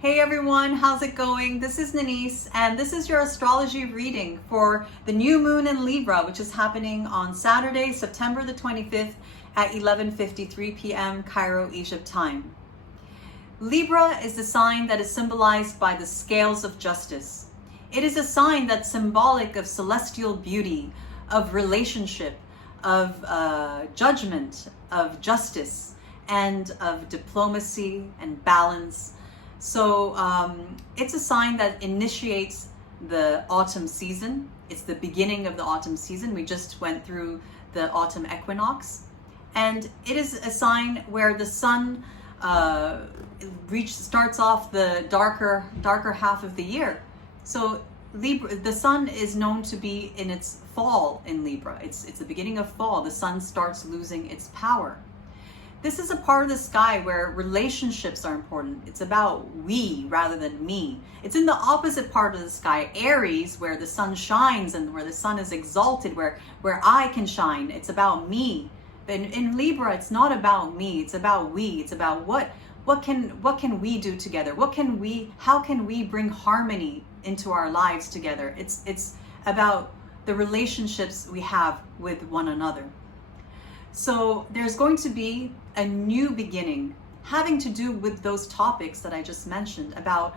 Hey everyone, how's it going? This is Nanice, and this is your astrology reading for the new moon in Libra, which is happening on Saturday, September the 25th at 11:53 p.m. Cairo, Egypt time. Libra is the sign that is symbolized by the scales of justice. It is a sign that's symbolic of celestial beauty, of relationship, of judgment, of justice, and of diplomacy and balance. So it's a sign that initiates the autumn season. It's the beginning of the autumn season. We just went through the autumn equinox. And it is a sign where the sun starts off the darker half of the year. So Libra, the sun is known to be in its fall in Libra. It's the beginning of fall. The sun starts losing its power. This is a part of the sky where relationships are important. It's about we rather than me. It's in the opposite part of the sky, Aries, where the sun shines and where the sun is exalted, where I can shine. It's about me. But in Libra, it's not about me. It's about we. It's about what can we do together? How can we bring harmony into our lives together? It's about the relationships we have with one another. So there's going to be a new beginning having to do with those topics that I just mentioned about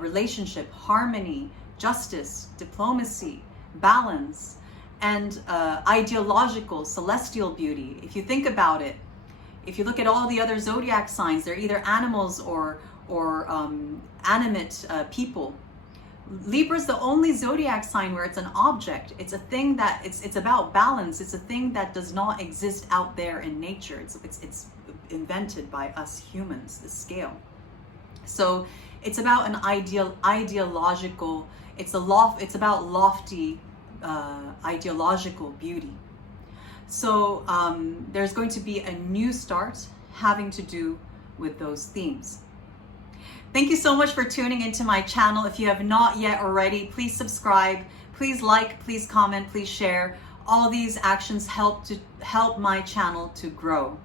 relationship, harmony, justice, diplomacy, balance, and ideological, celestial beauty. If you think about it, if you look at all the other zodiac signs, they're either animals or animate people. Libra is the only zodiac sign where it's an object. It's a thing that it's about balance. It's a thing that does not exist out there in nature. It's invented by us humans, the scale. So it's about an ideological. It's about lofty ideological beauty. So there's going to be a new start having to do with those themes. Thank you so much for tuning into my channel. If you have not yet already, please subscribe, please like, please comment, please share. All these actions help my channel to grow.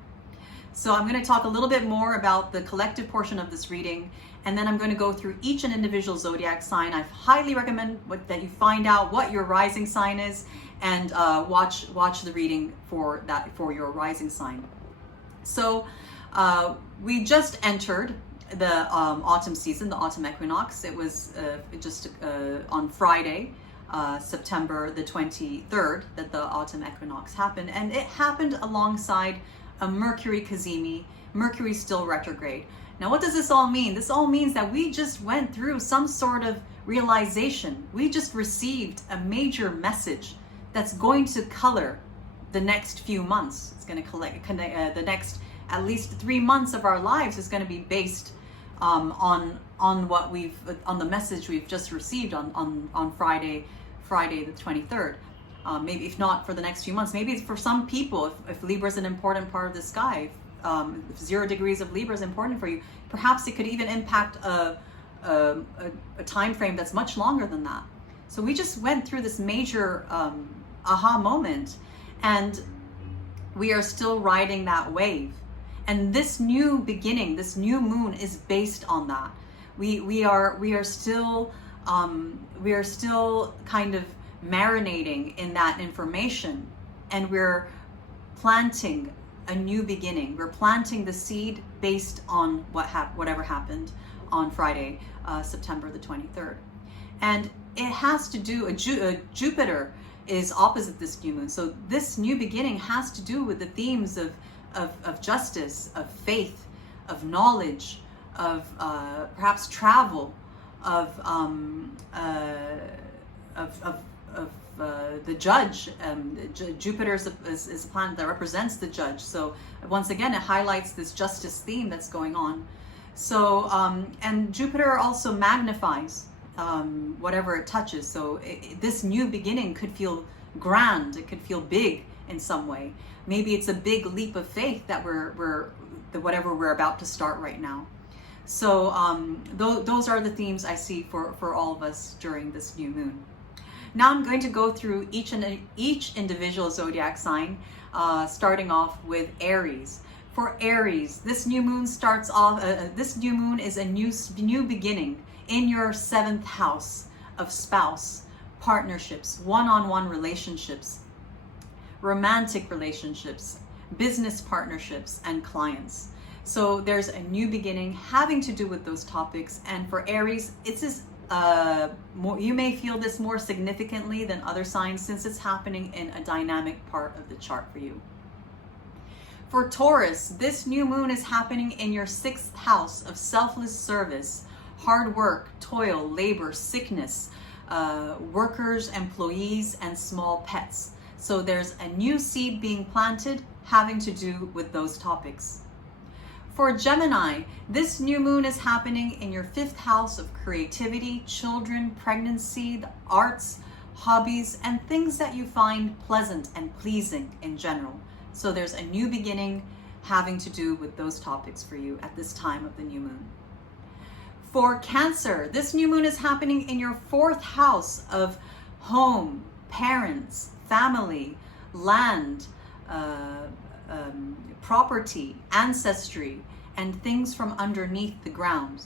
So I'm going to talk a little bit more about the collective portion of this reading, and then I'm going to go through each and individual zodiac sign. I highly recommend that you find out what your rising sign is and watch the reading for your rising sign. So we just entered the autumn season, the autumn equinox. It was just on Friday, September the 23rd, that the autumn equinox happened, and it happened alongside a Mercury cazimi. Mercury still retrograde. Now, what does this all mean? This all means that we just went through some sort of realization. We just received a major message that's going to color the next few months. It's going to the next at least 3 months of our lives is going to be based on the message we've just received on Friday the 23rd. Maybe if not for the next few months, maybe it's for some people. If Libra is an important part of the sky, if 0 degrees of Libra is important for you, perhaps it could even impact a time frame that's much longer than that. So we just went through this major aha moment, and we are still riding that wave. And this new beginning, this new moon, is based on that. We are still kind of marinating in that information, and we're planting a new beginning. We're planting the seed based on whatever happened on Friday, September the 23rd, and it has to do. Jupiter is opposite this new moon, so this new beginning has to do with the themes of justice, of faith, of knowledge, of perhaps travel, of the judge. Jupiter is a planet that represents the judge. So once again, it highlights this justice theme that's going on. So and Jupiter also magnifies whatever it touches. So this new beginning could feel grand. It could feel big in some way. Maybe it's a big leap of faith that whatever we're about to start right now. So those are the themes I see for all of us during this new moon. Now I'm going to go through each individual zodiac sign, starting off with Aries. For Aries, this new moon starts off, this new moon is a new beginning in your 7th house of spouse, partnerships, one-on-one relationships, romantic relationships, business partnerships, and clients. So there's a new beginning having to do with those topics. And for Aries, it's just, you may feel this more significantly than other signs since it's happening in a dynamic part of the chart for you. For Taurus, this new moon is happening in your 6th house of selfless service, hard work, toil, labor, sickness, workers, employees, and small pets. So there's a new seed being planted having to do with those topics. For Gemini, this new moon is happening in your 5th house of creativity, children, pregnancy, the arts, hobbies, and things that you find pleasant and pleasing in general. So there's a new beginning having to do with those topics for you at this time of the new moon. For Cancer, this new moon is happening in your 4th house of home, parents, family, land, property, ancestry, and things from underneath the ground.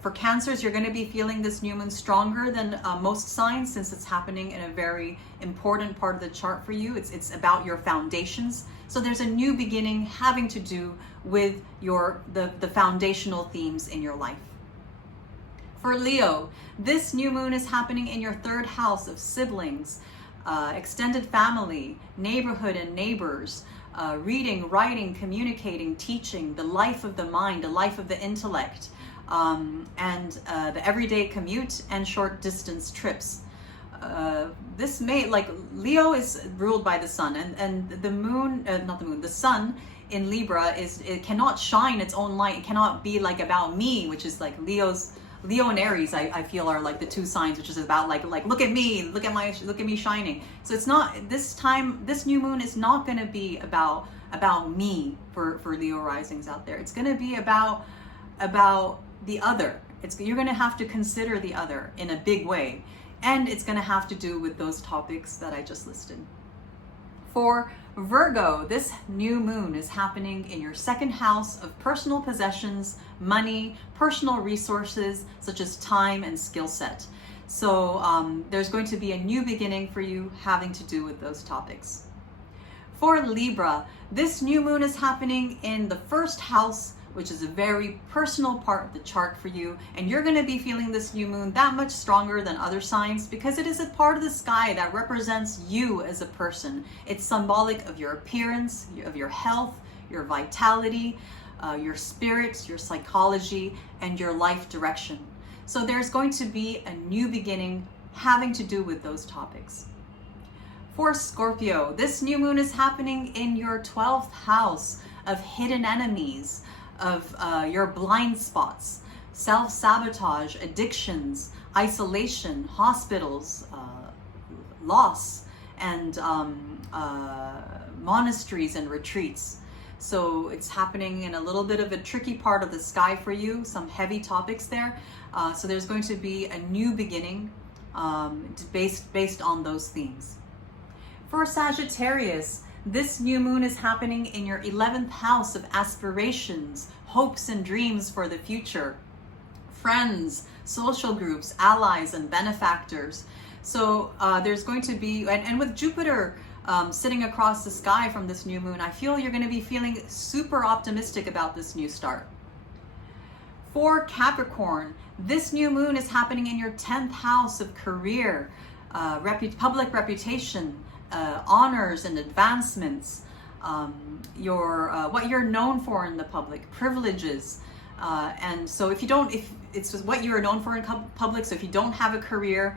For Cancers, you're going to be feeling this new moon stronger than most signs since it's happening in a very important part of the chart for you. It's about your foundations. So there's a new beginning having to do with the foundational themes in your life. For Leo, this new moon is happening in your 3rd house of siblings, extended family, neighborhood and neighbors, reading, writing, communicating, teaching, the life of the mind, the life of the intellect, and the everyday commute and short distance trips. This may, like, Leo is ruled by the sun, and the moon, not the moon, the sun in Libra it cannot shine its own light. It cannot be like about me, which is like Leo and Aries, I feel are like the 2 signs, which is about like look at me, look at me shining. So it's not, this new moon is not going to be about me for Leo risings out there. It's going to be about the other. You're going to have to consider the other in a big way, and it's going to have to do with those topics that I just listed. For Virgo, this new moon is happening in your 2nd house of personal possessions, money, personal resources such as time and skill set. So there's going to be a new beginning for you having to do with those topics. For Libra, this new moon is happening in the 1st house, which is a very personal part of the chart for you. And you're going to be feeling this new moon that much stronger than other signs because it is a part of the sky that represents you as a person. It's symbolic of your appearance, of your health, your vitality, your spirit, your psychology, and your life direction. So there's going to be a new beginning having to do with those topics. For Scorpio, this new moon is happening in your 12th house of hidden enemies, of your blind spots, self-sabotage, addictions, isolation, hospitals, loss, and monasteries and retreats. So it's happening in a little bit of a tricky part of the sky for you, some heavy topics there. So there's going to be a new beginning based on those themes. For Sagittarius, this new moon is happening in your 11th house of aspirations, hopes and dreams for the future, friends, social groups, allies, and benefactors. So there's going to be, and with Jupiter sitting across the sky from this new moon, I feel you're going to be feeling super optimistic about this new start. For Capricorn, this new moon is happening in your 10th house of career, public reputation, honors and advancements, what you're known for in the public, privileges, and so if it's what you are known for in public, so if you don't have a career,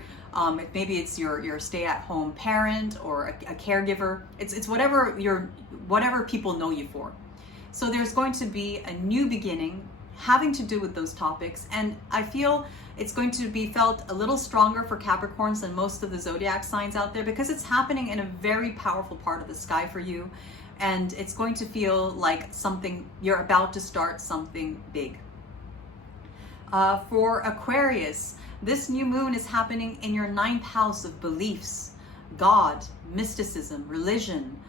maybe it's your stay-at-home parent or a caregiver, it's whatever people know you for. So there's going to be a new beginning having to do with those topics, and I feel it's going to be felt a little stronger for Capricorns than most of the zodiac signs out there because it's happening in a very powerful part of the sky for you, and it's going to feel like you're about to start something big. For Aquarius, this new moon is happening in your 9th house of beliefs, God, mysticism, religion,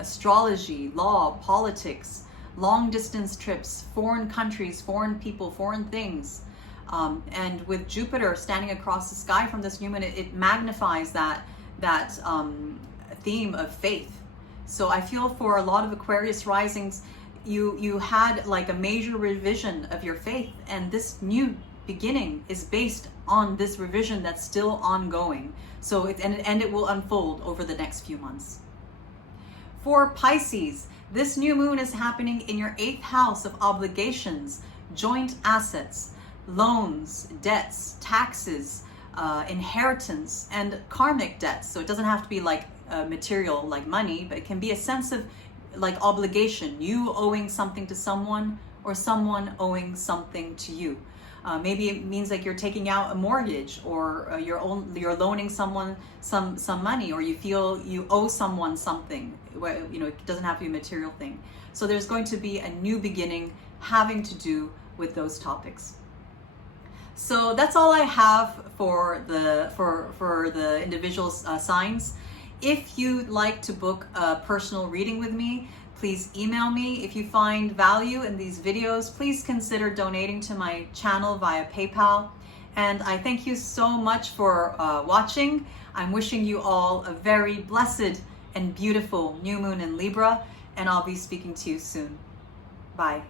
astrology, law, politics, long distance trips, foreign countries, foreign people, foreign things. And with Jupiter standing across the sky from this new moon, it magnifies that theme of faith. So I feel for a lot of Aquarius risings, you had like a major revision of your faith, and this new beginning is based on this revision that's still ongoing. So it will unfold over the next few months. For Pisces, this new moon is happening in your 8th house of obligations, joint assets, loans, debts, taxes, inheritance, and karmic debts. So it doesn't have to be like material, like money, but it can be a sense of like obligation, you owing something to someone or someone owing something to you. Maybe it means like you're taking out a mortgage, or you're loaning someone some money, or you feel you owe someone something. You know, it doesn't have to be a material thing. So there's going to be a new beginning having to do with those topics. So that's all I have for the individual signs. If you'd like to book a personal reading with me, please email me. If you find value in these videos, please consider donating to my channel via PayPal. And I thank you so much for watching. I'm wishing you all a very blessed and beautiful new moon in Libra, and I'll be speaking to you soon. Bye.